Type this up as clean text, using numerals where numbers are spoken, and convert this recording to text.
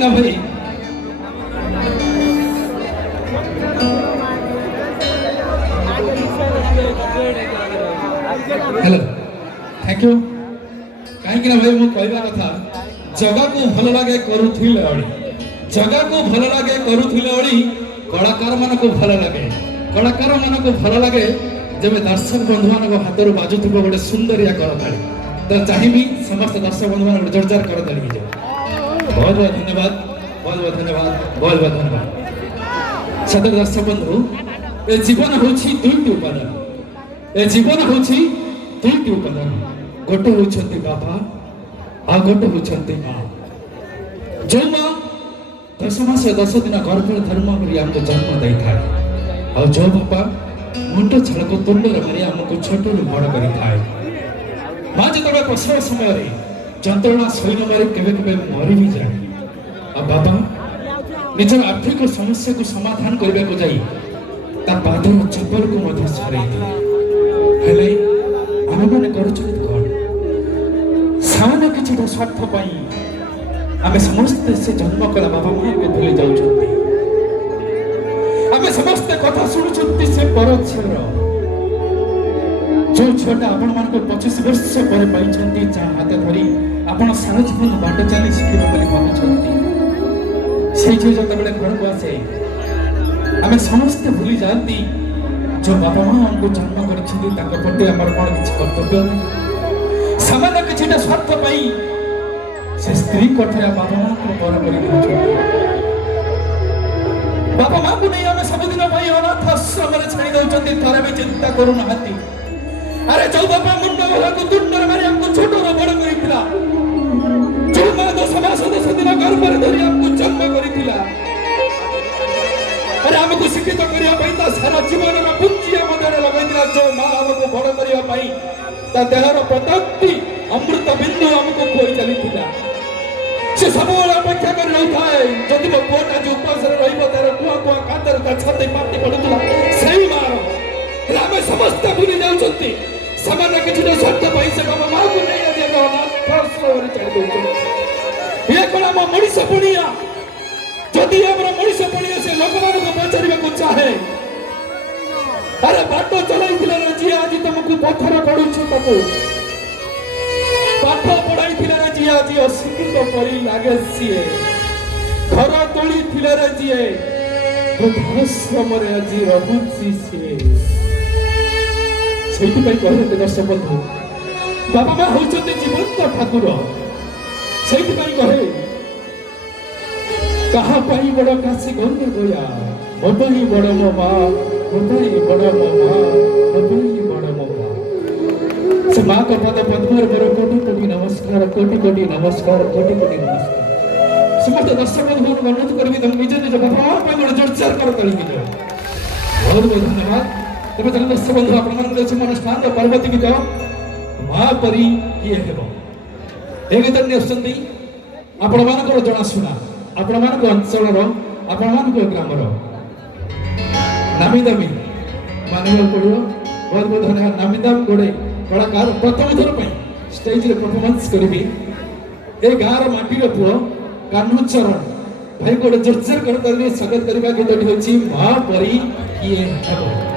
କାହିଁକି ନା ଭାଇ हेलो थैंक यू कहीं भाई मु कहवा कथा जगह को भल लगे करुथिले ओली जगह को भल लगे करुथिले ओली कलाकार मान को भल लगे कलाकार मान को भल लगे जब दर्शक बंधु मान हाथ रू बाजुथिबो गोटे सुंदरिया करताली तो चाहिए समस्त दर्शक बंधु मान जोरदार करताली बहुत बहुत धन्यवाद बहुत बहुत धन्यवाद बहुत बहुत धन्यवाद सदर दर्शक बंधु ए जीवन होछि दुईटी उपादान ए जीवन होछि दुईटी उपादान गोटे होछंती बाबा आ गोटे होछंती माँ जो माँ 10 मास 10 दिन गर्भ धर्म करी हमको जन्म दे थाए आ जो बापा मुंड छल को तुंड मारी हमको छोट रु बड़ करी थाए माँ जब प्रसव समय रे जंत्रणा सही मारे केबे केबे मरी भी जाए आ बाबा निजर आर्थिक समस्या को समाधान करबे को जाई ता पादर चप्पल को मध्य छाड़े दिए हेले आम मैंने कौन सामान्य किसी स्वार्थ आम समस्ते से जन्म कला बाबा माँ के भूली जाऊँ आम समस्ते कथा शुणुंट से पर जो छुआटा आपण मान 25 वर्ष पर पाई हाथ धरी आप सारा जीवन बाट चली शिखा भावी से जो घर को आसे आम समस्ते भूली जाती जो बाबा माँ हमको जन्म करते आमर कौन किसी कर्तव्य सामान्य किसी स्वार्थ पाई से स्त्री कठे बाबा माँ को पर बाबा माँ को नहीं आम सबुदिन अनाथ आश्रम छाड़ी दौरान थोड़े भी चिंता करूना अरे जो बाबा मुंड भला को तुंड मारी हमको छोट बड़ कर जो माँ 10 मास 10 दिन गर्भ धरी हमको जन्म कर अरे हमको शिक्षित करने सारा जीवन पुंजी लगे जो माँ हमको बड़ करने देहर प्रत्येक अमृत बिंदु हमको खोई चली से सब अपेक्षा कर रही थाए जदि मो पुआटा जो उपास तार कुआ कुआ कातर छाती पाटी पड़ूला से मार आम समस्त भूली जाऊँगी सामान्य किसी स्वार्थ से बाबा माँ को नहीं ये कौन आम मनीष पड़िया जदि मनीष पड़िया से लोक मान पचार चाहे अरे बाट चलाई जी आज तुमको पत्थर पड़ू पाठ पढ़ाई जी आज अशिक्षित कर लगे सी घर तोड़ी जी वृद्धाश्रम आज रही सी कहते दर्शक बंधु बाबा माँ होती जीवंत ठाकुर से कहे कहा बड़ काशी गंगे गया ही बड़ मो माँ बड़ मो माँ बड़ मो माँ से माँ का पद पद्मर मोर कोटि कोटि नमस्कार कोटि कोटि नमस्कार कोटि कोटि नमस्कार समस्त दर्शक बंधु अनुरोध करी तुम निज निज बाबा माँ गोटे जोरदार कर बहुत बहुत धन्यवाद तेज चल दर्शक बंधु आप मन स्थान पार्वती गीत माँ परी किए हेब ए गीत नहीं आपण मानकर जनाशुना आपण मान अंचल आपण मान ग्रामर नामी दामी मानव पड़ो बहुत बहुत धन्यवाद नामी दाम गोड़े कलाकार प्रथम थर स्टेज रे परफॉर्मेंस करी ए गाँव माटीर पुओ कान्हू चरण भाई गोटे जोरदार कर स्वागत करवा गीत माँ परी किए हेब।